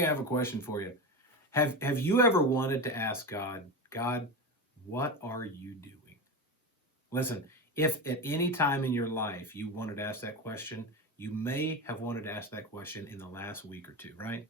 Hey, I have a question for you. Have you ever wanted to ask God, God, what are you doing? Listen, if at any time in your life you wanted to ask that question, you may have wanted to ask that question in the last week or two, right?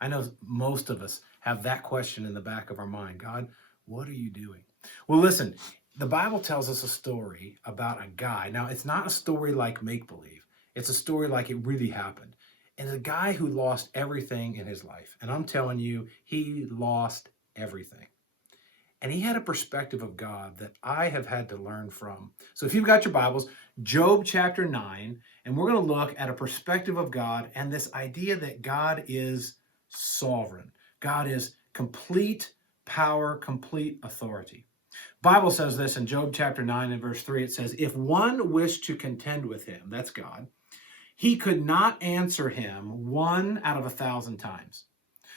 I know most of us have that question in the back of our mind. God, what are you doing? Well, listen, the Bible tells us a story about a guy. Now, it's not a story like make believe, it's a story like it really happened. And a guy who lost everything in his life. And I'm telling you, he lost everything. And he had a perspective of God that I have had to learn from. So if you've got your Bibles, Job chapter 9, and we're going to look at a perspective of God and this idea that God is sovereign. God is complete power, complete authority. Bible says this in Job chapter 9 and verse 3. It says, if one wished to contend with him, that's God, he could not answer him 1 out of 1,000 times.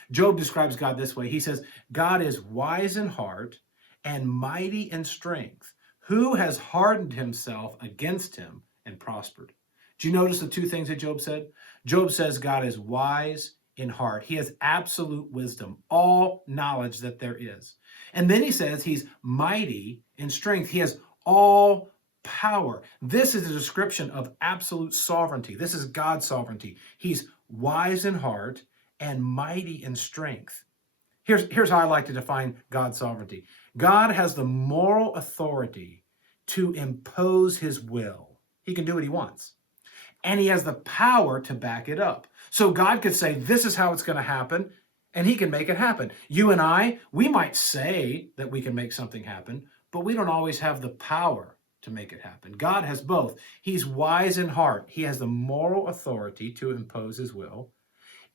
Job describes God this way. He says, God is wise in heart and mighty in strength. Who has hardened himself against him and prospered? Do you notice the two things that Job said? Job says God is wise in heart. He has absolute wisdom, all knowledge that there is. And then he says he's mighty in strength. He has all power. This is a description of absolute sovereignty. This is God's sovereignty. He's wise in heart and mighty in strength. Here's how I like to define God's sovereignty. God has the moral authority to impose his will. He can do what he wants. And he has the power to back it up. So God could say, this is how it's going to happen, and he can make it happen. You and I, we might say that we can make something happen, but we don't always have the power to make it happen. God has both. He's wise in heart. He has the moral authority to impose his will,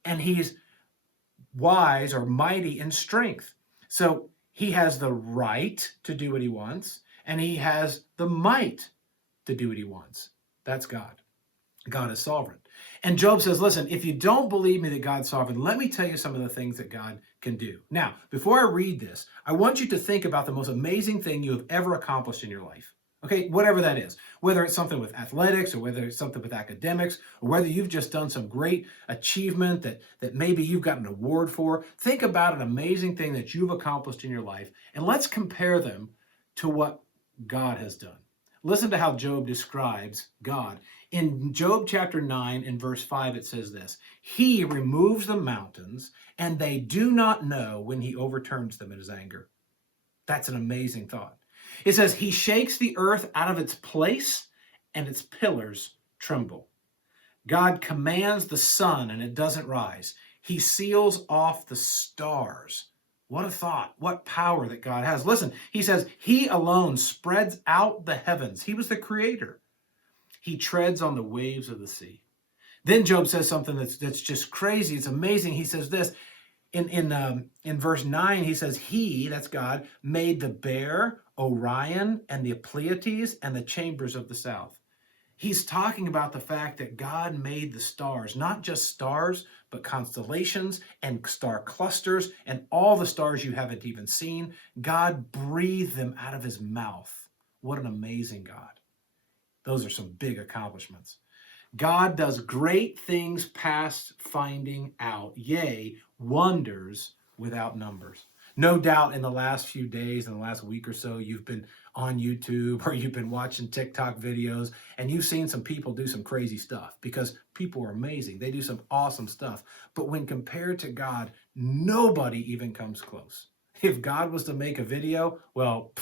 and he's wise or mighty in strength. So he has the right to do what he wants, and he has the might to do what he wants. That's God. God is sovereign. And Job says, listen, if you don't believe me that God's sovereign, let me tell you some of the things that God can do. Now, before I read this, I want you to think about the most amazing thing you have ever accomplished in your life. Okay, whatever that is, whether it's something with athletics or whether it's something with academics or whether you've just done some great achievement that maybe you've got an award for. Think about an amazing thing that you've accomplished in your life, and let's compare them to what God has done. Listen to how Job describes God. In Job chapter 9 and verse 5, it says this, he removes the mountains and they do not know when he overturns them in his anger. That's an amazing thought. It says he shakes the earth out of its place and its pillars tremble. God commands the sun and it doesn't rise. He seals off the stars. What a thought. What power that God has. Listen, he says he alone spreads out the heavens. He was the creator. He treads on the waves of the sea. Then Job says something that's just crazy. It's amazing. He says this in verse 9. He says he, that's God, made the bear, Orion, and the Pleiades, and the chambers of the south. He's talking about the fact that God made the stars, not just stars, but constellations and star clusters and all the stars you haven't even seen. God breathed them out of his mouth. What an amazing God. Those are some big accomplishments. God does great things past finding out, yea, wonders without numbers. No doubt in the last few days, in the last week or so, you've been on YouTube or you've been watching TikTok videos and you've seen some people do some crazy stuff because people are amazing. They do some awesome stuff. But when compared to God, nobody even comes close. If God was to make a video, well,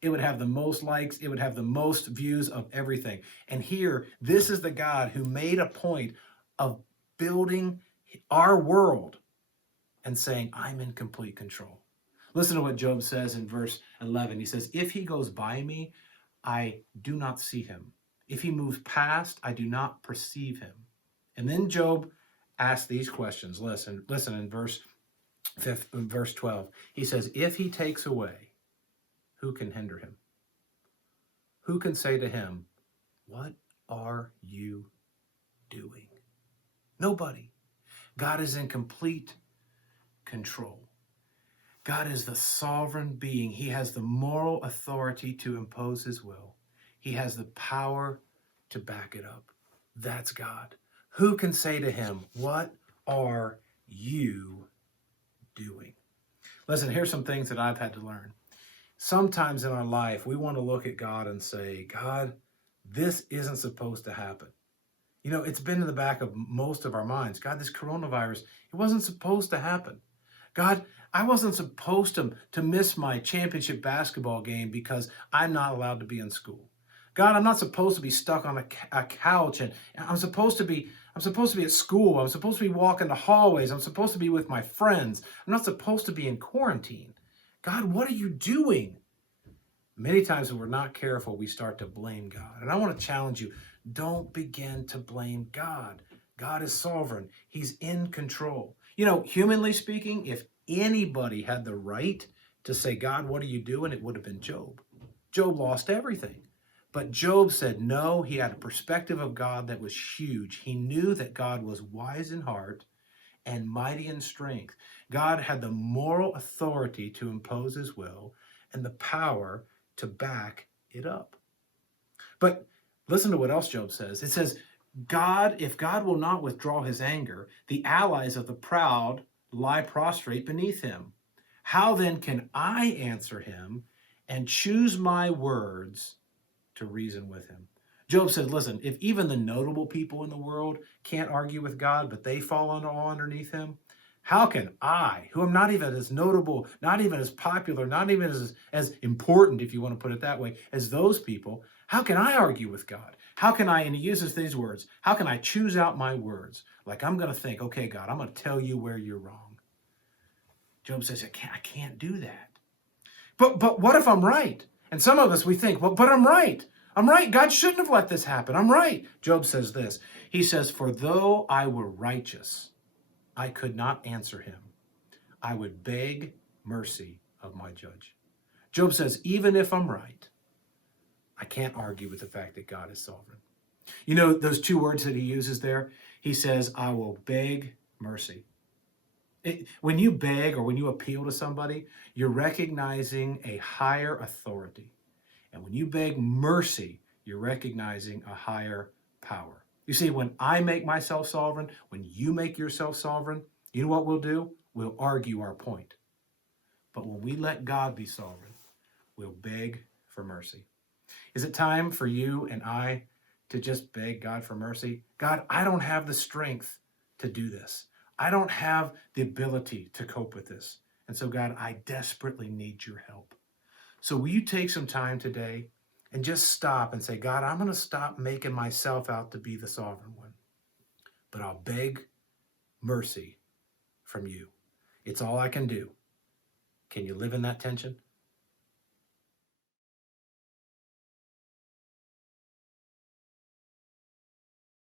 it would have the most likes, it would have the most views of everything. And here, this is the God who made a point of building our world and saying, I'm in complete control. Listen to what Job says in verse 11. He says, if he goes by me, I do not see him. If he moves past, I do not perceive him. And then Job asks these questions. Listen in verse 12. He says, if he takes away, who can hinder him? Who can say to him, what are you doing? Nobody. God is in complete control. God is the sovereign being. He has the moral authority to impose his will. He has the power to back it up. That's God. Who can say to him, what are you doing? Listen, here's some things that I've had to learn. Sometimes in our life, we want to look at God and say, God, this isn't supposed to happen. You know, it's been in the back of most of our minds. God, this coronavirus, it wasn't supposed to happen. God, I wasn't supposed to miss my championship basketball game because I'm not allowed to be in school. God, I'm not supposed to be stuck on a couch, and I'm supposed to be at school. I'm supposed to be walking the hallways. I'm supposed to be with my friends. I'm not supposed to be in quarantine. God, what are you doing? Many times when we're not careful, we start to blame God. And I want to challenge you, don't begin to blame God. God is sovereign. He's in control. You know, humanly speaking, if anybody had the right to say, God, what are you doing? It would have been Job. Job lost everything. But Job said no. He had a perspective of God that was huge. He knew that God was wise in heart and mighty in strength. God had the moral authority to impose his will and the power to back it up. But listen to what else Job says. It says, if God will not withdraw his anger, the allies of the proud lie prostrate beneath him. How then can I answer him and choose my words to reason with him? Job said, listen, if even the notable people in the world can't argue with God, but they fall underneath him, how can I, who am not even as notable, not even as popular, not even as important, if you want to put it that way, as those people, how can I argue with God? How can I, and he uses these words, how can I choose out my words? Like I'm going to think, okay, God, I'm going to tell you where you're wrong. Job says, I can't do that. But what if I'm right? And some of us, we think, well, but I'm right. I'm right. God shouldn't have let this happen. I'm right. Job says this. He says, for though I were righteous, I could not answer him. I would beg mercy of my judge. Job says, even if I'm right, I can't argue with the fact that God is sovereign. You know, those two words that he uses there, he says, I will beg mercy. When you beg or when you appeal to somebody, you're recognizing a higher authority. And when you beg mercy, you're recognizing a higher power. You see, when I make myself sovereign, when you make yourself sovereign, you know what we'll do? We'll argue our point. But when we let God be sovereign, we'll beg for mercy. Is it time for you and I to just beg God for mercy? God, I don't have the strength to do this. I don't have the ability to cope with this. And so, God, I desperately need your help. So will you take some time today and just stop and say, God, I'm going to stop making myself out to be the sovereign one, but I'll beg mercy from you. It's all I can do. Can you live in that tension?